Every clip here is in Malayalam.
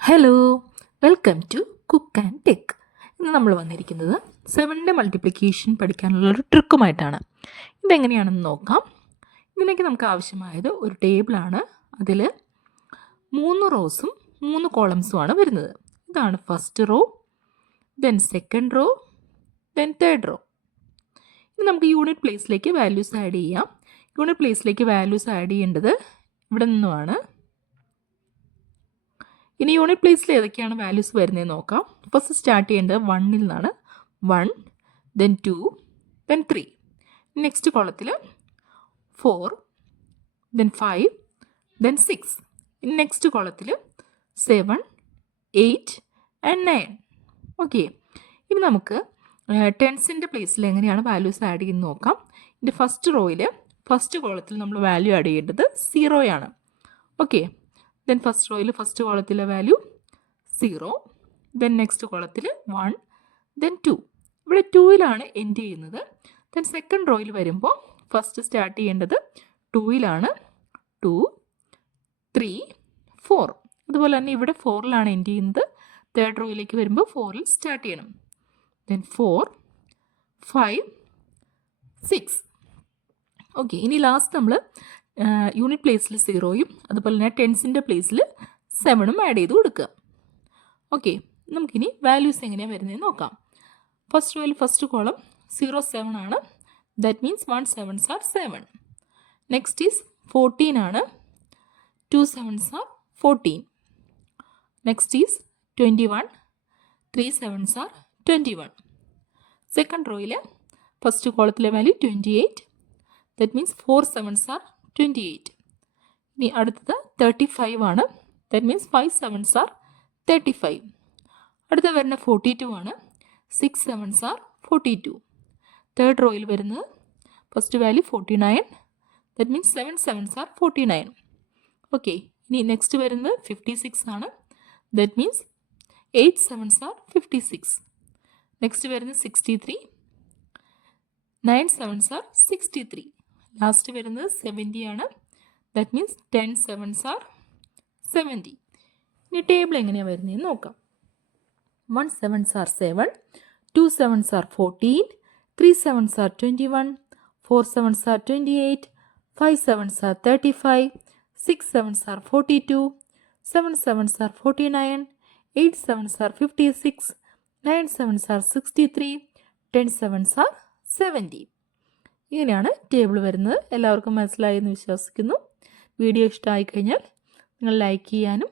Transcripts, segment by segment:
Hello, welcome to cook and tech. ഇന്ന് നമ്മൾ വന്നിരിക്കുന്നത് 7ൻ്റെ മൾട്ടിപ്ലിക്കേഷൻ പഠിക്കാനുള്ളൊരു ട്രിക്കുമായിട്ടാണ്. ഇതെങ്ങനെയാണെന്ന് നോക്കാം. ഇതിലേക്ക് നമുക്ക് ആവശ്യമായത് ഒരു ടേബിളാണ്. അതിൽ 3 റോസും 3 കോളംസുമാണ് വരുന്നത്. ഇതാണ് first row, then second row, then third row. ഇനി നമുക്ക് യൂണിറ്റ് പ്ലേസിലേക്ക് വാല്യൂസ് ആഡ് ചെയ്യാം. യൂണിറ്റ് പ്ലേസിലേക്ക് വാല്യൂസ് ആഡ് ചെയ്യേണ്ടത് ഇവിടെ നിന്നുമാണ്. ഇനി യൂണിറ്റ് പ്ലേസിൽ ഏതൊക്കെയാണ് വാല്യൂസ് വരുന്നതെന്ന് നോക്കാം. ഫസ്റ്റ് സ്റ്റാർട്ട് ചെയ്യേണ്ടത് 1ൽ നിന്നാണ്. 1, ദെൻ 2, ദെൻ 3. നെക്സ്റ്റ് കോളത്തിൽ 4, ദെൻ 5, ദെൻ 6. നെക്സ്റ്റ് കോളത്തിൽ 7, 8 ആൻഡ് 9. ഓക്കെ, ഇനി നമുക്ക് ടെൻസിൻ്റെ പ്ലേസിൽ എങ്ങനെയാണ് വാല്യൂസ് ആഡ് ചെയ്യുന്നത് നോക്കാം. ഇതിൻ്റെ ഫസ്റ്റ് റോയിൽ ഫസ്റ്റ് കോളത്തിൽ നമ്മൾ വാല്യൂ ആഡ് ചെയ്യേണ്ടത് 0 ആണ്. ഓക്കെ, ദെൻ ഫസ്റ്റ് റോയിൽ ഫസ്റ്റ് കോളത്തിലെ വാല്യൂ 0, ദെൻ നെക്സ്റ്റ് കോളത്തിൽ 1, ദെൻ 2. ഇവിടെ 2ലാണ് എൻഡ് ചെയ്യുന്നത്. ദെൻ സെക്കൻഡ് റോയിൽ വരുമ്പോൾ ഫസ്റ്റ് സ്റ്റാർട്ട് ചെയ്യേണ്ടത് 2ലാണ്. 2, 3, 4. അതുപോലെ തന്നെ ഇവിടെ 4ലാണ് എൻഡ് ചെയ്യുന്നത്. തേർഡ് റോയിലേക്ക് വരുമ്പോൾ 4ൽ സ്റ്റാർട്ട് ചെയ്യണം. ദെൻ 4, 5, 6. ഓക്കെ, ഇനി ലാസ്റ്റ് നമ്മൾ യൂണിറ്റ് പ്ലേസിൽ 0യും അതുപോലെ തന്നെ ടെൻസിൻ്റെ പ്ലേസിൽ 7ഉം ആഡ് ചെയ്ത് കൊടുക്കുക. ഓക്കെ, നമുക്കിനി വാല്യൂസ് എങ്ങനെയാണ് വരുന്നതെന്ന് നോക്കാം. ഫസ്റ്റ് റോയിൽ ഫസ്റ്റ് കോളം 0, 7 ആണ്. That means 1 7s are 7. Next is 14 ആണ്. 2 7s are 14. Next is 21. 3 7s are 21. Second റോയിൽ ഫസ്റ്റ് കോളത്തിലെ value 28. That means 4 7s are 28. ഇനി അടുത്തത് 35 ആണ്. That means 5 7s are 35. അടുത്ത വരുന്ന 42 ആണ്. 6 7s are 42. തേർഡ് റോയിൽ വരുന്നത് first value 49. That means 7 7s are 49. Okay, ഇനി നെക്സ്റ്റ് വരുന്നത് 56 ആണ്. That means 8 7s are 56. Next വരുന്നത് 63. 9 7s are 63. ലാസ്റ്റ് വരുന്നത് 70 ആണ്. That means 10 7s are 70. ഇനി ടേബിൾ എങ്ങനെയാണ് വരുന്നതെന്ന് നോക്കാം. 1 7s are 7, 2 7s are 14, 3 7s are 21, 4 7s are 28, 5 7s are 35, 6 7s are 42, 7 7s are 49, 8 7s are 56, 9 7s are 63, 10 7s are 70. ഇങ്ങനെയാണ് ടേബിൾ വരുന്നത്. എല്ലാവർക്കും മനസ്സിലായെന്ന് വിശ്വസിക്കുന്നു. വീഡിയോ ഇഷ്ടമായി കഴിഞ്ഞാൽ നിങ്ങൾ ലൈക്ക് ചെയ്യാനും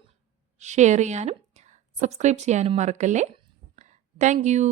ഷെയർ ചെയ്യാനും സബ്സ്ക്രൈബ് ചെയ്യാനും മറക്കല്ലേ. Thank you.